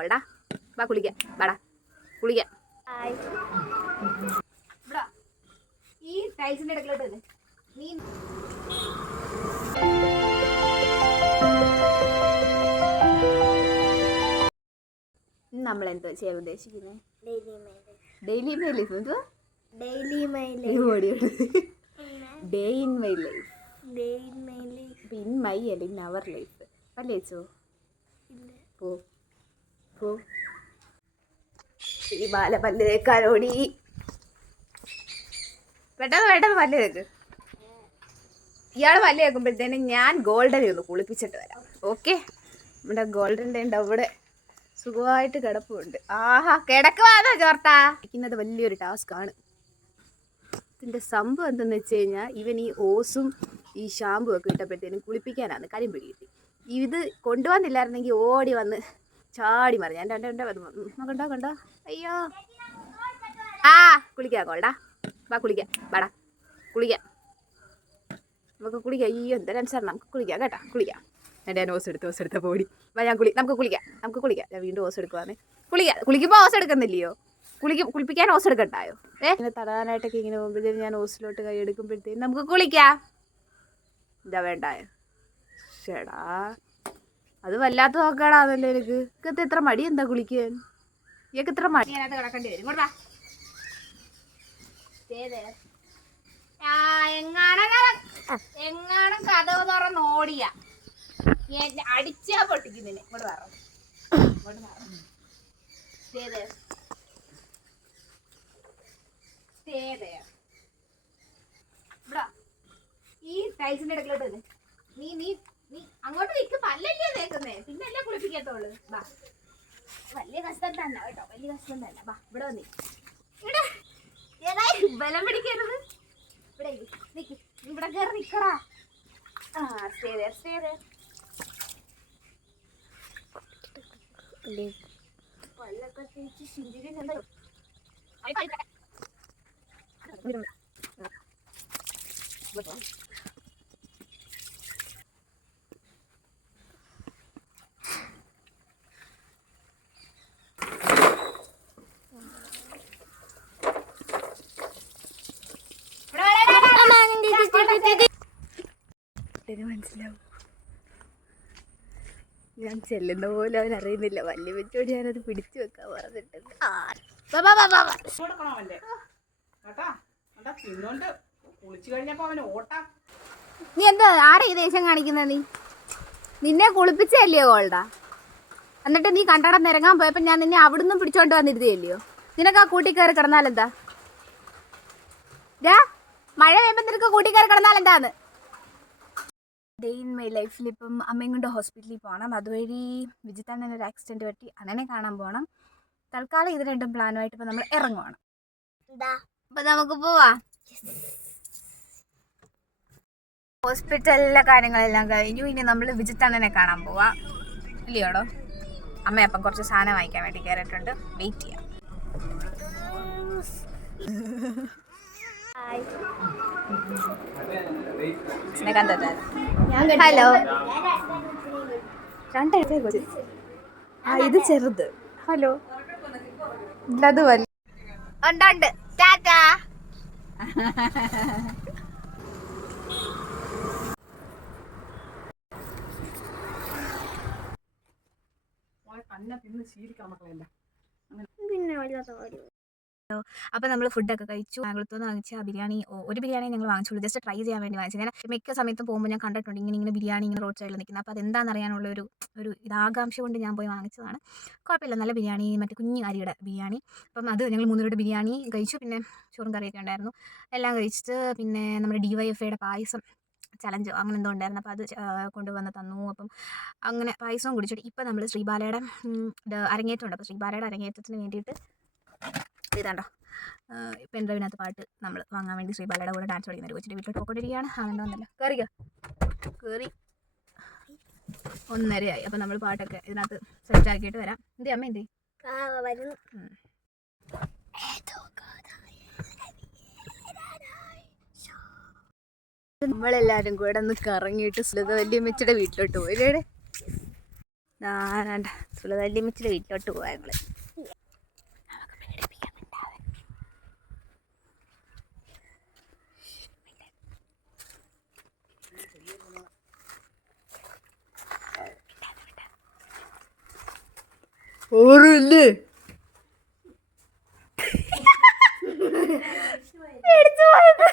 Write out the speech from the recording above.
Golda. വാ കുളിക്കാം, വാടാ കുളിക്കാം. ഈ ടൈൽസിന്റെ ഇടയ്ക്കിലോട്ട് നീ നമ്മൾ എന്തോ ചെയ്യാൻ ഉദ്ദേശിക്കുന്നത്? Daily my life. എന്തോ daily my day in my life. In my അല്ല, ഇൻ അവർ ലൈഫ്. പല്ലേച്ചോ? പോ പോ. ഈ ബാല പല്ല് തേക്കാനോടി. പെട്ടെന്ന് പല്ല് തേക്ക്. ഇയാൾ പല്ല് തേക്കുമ്പോഴത്തേനും ഞാൻ ഗോൾഡനെ ഒന്ന് കുളിപ്പിച്ചിട്ട് വരാം. ഓക്കെ, നമ്മുടെ ഗോൾഡൻ്റെ ഉണ്ട് അവിടെ സുഖമായിട്ട് കിടപ്പുണ്ട്. ആഹാ, കിടക്കുവാന്നോ ചോർത്താ? ഇരിക്കുന്നത് വലിയൊരു ടാസ്ക്കാണ്. ഇതിൻ്റെ സംഭവം എന്തെന്ന് വെച്ച് കഴിഞ്ഞാൽ, ഇവൻ ഈ ഓസും ഈ ഷാമ്പു ഒക്കെ ഇട്ടപ്പോഴത്തേനും കുളിപ്പിക്കാനാണ് കരിമ്പിടി കിട്ടി. ഇത് കൊണ്ടുവന്നില്ലായിരുന്നെങ്കിൽ ഓടി വന്ന് ചാടി മറിഞ്ഞ എൻ്റെ കണ്ടോ. അയ്യോ, ആ കുളിക്കാം ഗോൾഡാ. വാ കുളിക്കാം, വാടാ കുളിക്കാം. നമുക്ക് കുളിക്കാം. അയ്യോ എന്തൊരനുസരണം, നമുക്ക് കുളിക്കാം കേട്ടോ, കുളിക്കാം. എൻ്റെ ഞാൻ ഓസ് എടുത്ത പോടി. വാ ഞാൻ നമുക്ക് കുളിക്കാം. ഞാൻ വീണ്ടും ഓസ് എടുക്കുവാന്നേ. കുളിക്കുമ്പോൾ ഓസ് എടുക്കുന്നില്ലയോ? കുളിപ്പിക്കാൻ ഓസ് എടുക്കണ്ടായോ? ഇങ്ങനെ തടയാനായിട്ടൊക്കെ ഇങ്ങനെ പോകുമ്പോഴത്തേനും ഞാൻ ഓസിലോട്ട് കൈ എടുക്കുമ്പോഴത്തേനും നമുക്ക് കുളിക്കാം. ഇതാ വേണ്ടായോ? ചേടാ, അത് വല്ലാത്ത നോക്കാടാന്നല്ലോ എനിക്ക്. ഇക്കത്തെ എത്ര മടി എന്താ കുളിക്കാൻ? ഇയൊക്കെ എത്ര മടി അതിനകത്ത് കിടക്കേണ്ടി വരും. എങ്ങാനും കഥവ് തുറന്ന് ഓടിയ അടിച്ചാ പൊട്ടിക്കുന്നതിന്. ഇങ്ങോട്ട് മാറും. ഈ ടൈൽസിന്റെ ഇടയ്ക്കിലോട്ട് നീ നീ നീ അങ്ങോട്ട് നിൽക്ക്. പല്ലല്ലേ തേക്കുന്നേ, പിന്നല്ലേ കുളിപ്പിക്കത്തുള്ളൂ. ബാ, വലിയ കഷ്ടം തന്നെ കേട്ടോ, വലിയ കഷ്ടം തന്നെ. ബാ ഇവിടെ വന്നി. ബലം പിടിക്കരുത്. ഇവിടെ നിക്ക്, ഇവിടെ കയറി നിക്കടാ. ആ സ്റ്റേ there. പല്ലൊക്കെ തേച്ച് ശീലിക്കുന്നുണ്ടോ? മനസ്സിലാവും. ഞാൻ ചെല്ലുന്ന പോലെ അവൻ അറിയുന്നില്ല. വലിയ വെച്ചോട് ഞാനത് പിടിച്ചു വെക്കാൻ പറഞ്ഞിട്ടുണ്ട്. നീ എന്താ ആടെ ഈ ദേഷ്യം കാണിക്കുന്ന? നിന്നെ കുളിപ്പിച്ചല്ലയോ ഗോൾഡാ? എന്നിട്ട് നീ കണ്ടടം നിരങ്ങാൻ പോയപ്പോ ഞാൻ നിന്നെ അവിടുന്ന് പിടിച്ചോണ്ട് വന്നിരുതല്ലയോ? നിനക്ക് ആ കൂട്ടി കയറി കിടന്നാലെന്താ? മഴ പെയ്യുമ്പോ നിനക്ക് കൂട്ടി കയറി കിടന്നാലെന്താന്ന്? ഡേ ഇൻ മൈ ലൈഫിൽ ഇപ്പം അമ്മയും കൊണ്ട് ഹോസ്പിറ്റലിൽ പോകണം. അതുവഴി വിജിത്താൻ ഒരു ആക്സിഡൻറ്റ് പറ്റി അണ്ണനെ കാണാൻ പോകണം. തൽക്കാലം ഇത് രണ്ടും പ്ലാനുമായിട്ട് ഇപ്പം നമ്മൾ ഇറങ്ങുവാണ്. അപ്പം നമുക്ക് പോവാ. ഹോസ്പിറ്റലിലെ കാര്യങ്ങളെല്ലാം കഴിഞ്ഞു. ഇനി നമ്മൾ വിജിത്തണ്ണനെ കാണാൻ പോവാ. ഇല്ലയോടോ? അമ്മയപ്പം കുറച്ച് സാധനം വാങ്ങിക്കാൻ വേണ്ടി കയറിയിട്ടുണ്ട്. വെയിറ്റ് ചെയ്യാം. ഹലോ, രണ്ടാഴ്ച. ആ ഇത് ചെറുത്. ഹലോ, ഇല്ലത് വല്ല ഉണ്ട്. ടാറ്റാ. പിന്നെ അപ്പോൾ നമ്മൾ ഫുഡൊക്കെ കഴിച്ചു. ബാംഗ്ലൂർന്ന് വാങ്ങിച്ച ബിരിയാണി, ഒരു ബിരിയാണി ഞങ്ങൾ വാങ്ങിച്ചുള്ളൂ. ജസ്റ്റ് ട്രൈ ചെയ്യാൻ വേണ്ടി വാങ്ങിച്ചത്. ഞാൻ മിക്ക സമയത്തും പോകുമ്പോൾ ഞാൻ കണ്ടിട്ടുണ്ട് ഇങ്ങനെ ബിരിയാണി ഇങ്ങനെ റോഡ് സൈഡിൽ നിൽക്കുന്നത്. അപ്പോൾ അതെന്താണെന്ന് അറിയാനുള്ള ഒരു ഇതാകാംക്ഷ കൊണ്ട് ഞാൻ പോയി വാങ്ങിച്ചതാണ്. കുഴപ്പമില്ല, നല്ല ബിരിയാണി, മറ്റേ കുഞ്ഞു അരിയുടെ ബിരിയാണി. അപ്പം അത് ഞങ്ങൾ 3 ബിരിയാണി കഴിച്ചു. പിന്നെ ചോറും കറിയൊക്കെ ഉണ്ടായിരുന്നു. എല്ലാം കഴിച്ചിട്ട് പിന്നെ നമ്മുടെ DYFIയുടെ പായസം ചലഞ്ചോ അങ്ങനെ എന്തോ ഉണ്ടായിരുന്നു. അപ്പോൾ അത് കൊണ്ടുവന്ന് തന്നു. അപ്പം അങ്ങനെ പായസവും കുടിച്ചിട്ട് ഇപ്പം നമ്മൾ ശ്രീബാലയുടെ അരങ്ങേറ്റമുണ്ട്. അപ്പോൾ ശ്രീബാലയുടെ അരങ്ങേറ്റത്തിന് വേണ്ടിയിട്ട് ഇതാണ്ടോ പെൻഡ്രൈവിനകത്ത് പാട്ട് നമ്മൾ വാങ്ങാൻ വേണ്ടി ശ്രീബാലയുടെ കൂടെ ഡാൻസ് കളിക്കുന്ന ഒരു കൊച്ചിൻ്റെ വീട്ടിലോട്ട് പോയിക്കൊണ്ടിരിക്കുകയാണ്. അവൻ്റെ വന്നല്ലോ, കയറി 1:30 അപ്പം നമ്മൾ പാട്ടൊക്കെ ഇതിനകത്ത് സെറ്റ് ആക്കിയിട്ട് വരാം. എന്തേ അമ്മ എന്തേ? നമ്മളെല്ലാവരും കൂടെ ഒന്ന് കറങ്ങിയിട്ട് സുലഭവല്യമ്മച്ചിയുടെ വീട്ടിലോട്ട് പോയില്ലേ? ഞാനാണ്ട സുലതല്ലിമിച്ചിലെ വീട്ടിലോട്ട് പോവാ ഞങ്ങള്. നമുക്ക് പേടിപ്പിക്കാൻ മിണ്ടാതെ. ഓരല്ലേ പേടിച്ചു പോയത്.